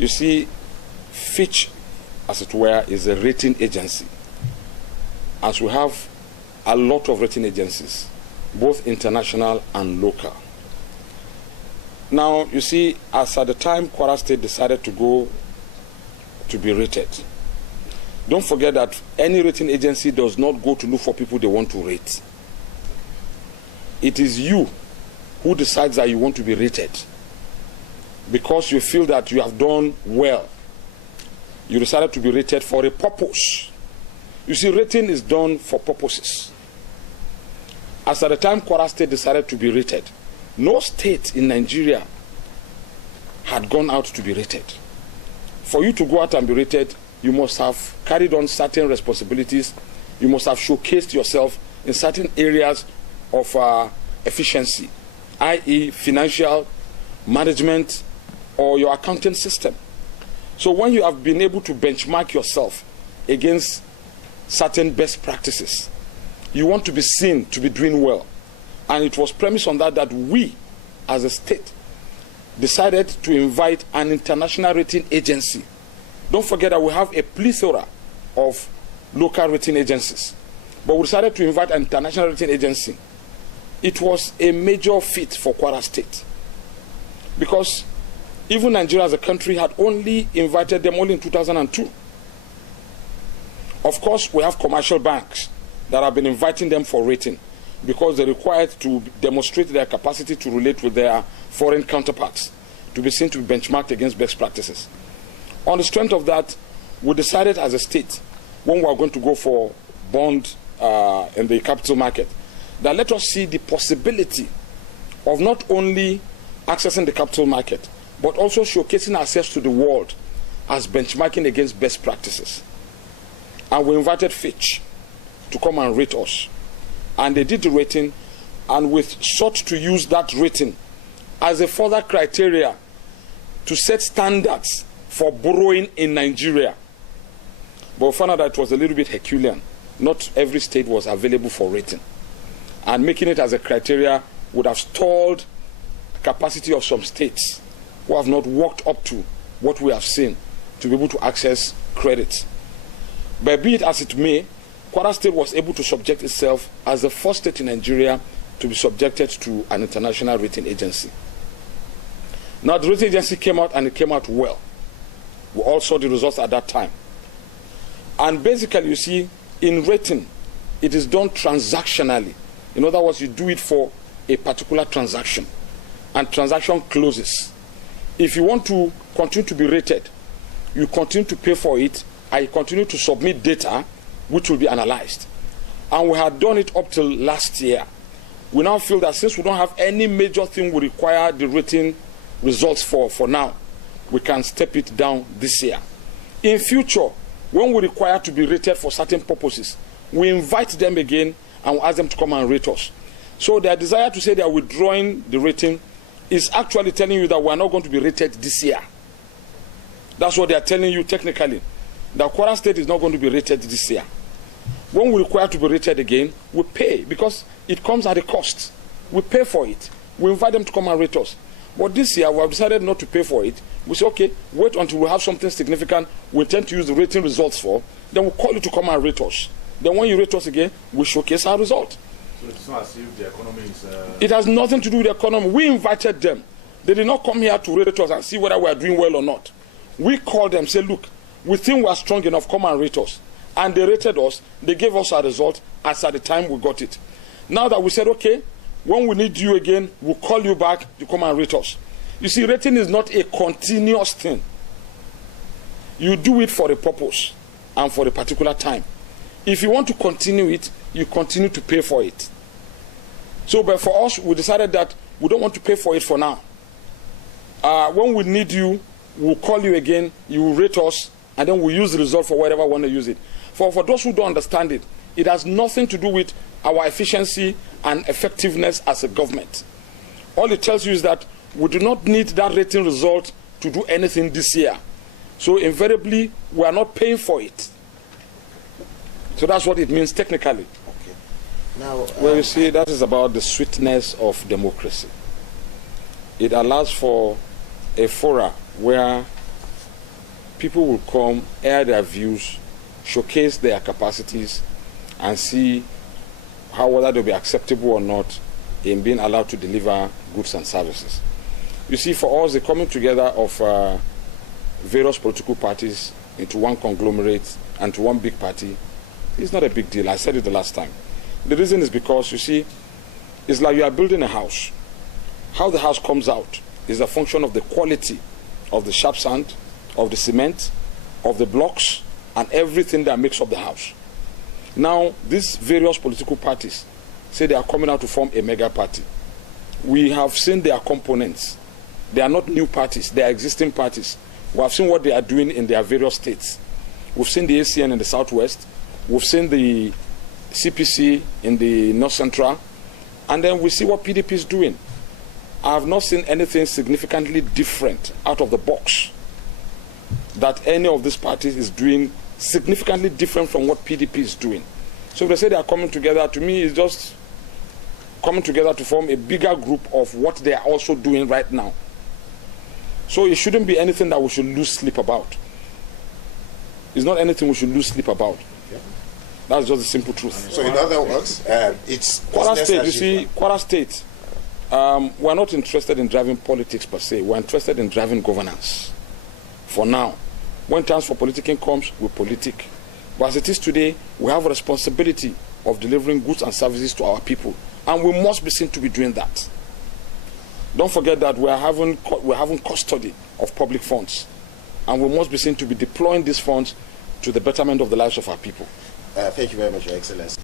You see, Fitch, as it were, is a rating agency. As we have a lot of rating agencies, both international and local. Now, you see, as at the time Kwara State decided to go to be rated, don't forget that any rating agency does not go to look for people they want to rate. It is you who decides that you want to be rated because you feel that you have done well. You decided to be rated for a purpose. You see, rating is done for purposes. As at the time Kwara State decided to be rated, no state in Nigeria had gone out to be rated. For you to go out and be rated, you must have carried on certain responsibilities. You must have showcased yourself in certain areas of efficiency, i.e. financial, management, or your accounting system. So when you have been able to benchmark yourself against certain best practices, you want to be seen to be doing well. And it was premised on that we, as a state, decided to invite an international rating agency. Don't forget that we have a plethora of local rating agencies. But we decided to invite an international rating agency. It was a major feat for Kwara State. Because even Nigeria as a country had only invited them only in 2002. Of course, we have commercial banks that have been inviting them for rating because they're required to demonstrate their capacity to relate with their foreign counterparts, to be seen to be benchmarked against best practices. On the strength of that, we decided as a state, when we are going to go for bond in the capital market, that let us see the possibility of not only accessing the capital market, but also showcasing ourselves to the world as benchmarking against best practices. And we invited Fitch to come and rate us. And they did the rating, and we sought to use that rating as a further criteria to set standards for borrowing in Nigeria. But we found out that it was a little bit Herculean. Not every state was available for rating. And making it as a criteria would have stalled the capacity of some states who have not walked up to what we have seen to be able to access credit. But be it as it may, Kwara State was able to subject itself as the first state in Nigeria to be subjected to an international rating agency. Now the rating agency came out, and it came out well. We all saw the results at that time. And basically, you see, in rating, it is done transactionally. In other words, you do it for a particular transaction, and transaction closes. If you want to continue to be rated, you continue to pay for it, and you continue to submit data which will be analyzed. And we had done it up till last year. We now feel that since we don't have any major thing we require the rating results for now, we can step it down this year. In future, when we require to be rated for certain purposes, we invite them again and we ask them to come and rate us. So their desire to say they are withdrawing the rating is actually telling you that we are not going to be rated this year. That's what they are telling you technically. That Kwara State is not going to be rated this year. When we require to be rated again, we pay because it comes at a cost. We pay for it. We invite them to come and rate us. But this year, we have decided not to pay for it. We say, okay, wait until we have something significant we intend to use the rating results for. Then we'll call you to come and rate us. Then when you rate us again, we showcase our result. So it's not as if the economy is... It has nothing to do with the economy. We invited them. They did not come here to rate us and see whether we are doing well or not. We called them, say, look, we think we are strong enough, come and rate us. And they rated us. They gave us our result as at the time we got it. Now that we said, okay, when we need you again, we'll call you back to come and rate us. You see, rating is not a continuous thing. You do it for a purpose and for a particular time. If you want to continue it, you continue to pay for it. So, but for us, we decided that we don't want to pay for it for now. When we need you, we'll call you again, you will rate us, and then we'll use the result for whatever we want to use it. For those who don't understand it, it has nothing to do with our efficiency and effectiveness as a government. All it tells you is that we do not need that rating result to do anything this year. So invariably, we are not paying for it. So that's what it means technically. Okay. Now, well, you see, that is about the sweetness of democracy. It allows for a fora where people will come, air their views, showcase their capacities, and see how whether they'll be acceptable or not in being allowed to deliver goods and services. You see, for us, the coming together of various political parties into one conglomerate and to one big party is not a big deal. I said it the last time. The reason is because, you see, it's like you are building a house. How the house comes out is a function of the quality of the sharp sand, of the cement, of the blocks, and everything that makes up the house. Now, these various political parties say they are coming out to form a mega party. We have seen their components. They are not new parties, they are existing parties. We have seen what they are doing in their various states. We've seen the ACN in the southwest, we've seen the CPC in the north central, and then we see what PDP is doing. I have not seen anything significantly different out of the box that any of these parties is doing significantly different from what PDP is doing. So if they say they are coming together, to me it's just coming together to form a bigger group of what they are also doing right now. So it shouldn't be anything that we should lose sleep about. It's not anything we should lose sleep about. Yeah. That's just the simple truth. So in other words, it's Kwara State, you see, Kwara State, we're not interested in driving politics per se. We're interested in driving governance. For now. When times for politicking comes, we politic. But as it is today, we have a responsibility of delivering goods and services to our people. And we must be seen to be doing that. Don't forget that we're having custody of public funds. And we must be seen to be deploying these funds to the betterment of the lives of our people. Thank you very much, Your Excellency.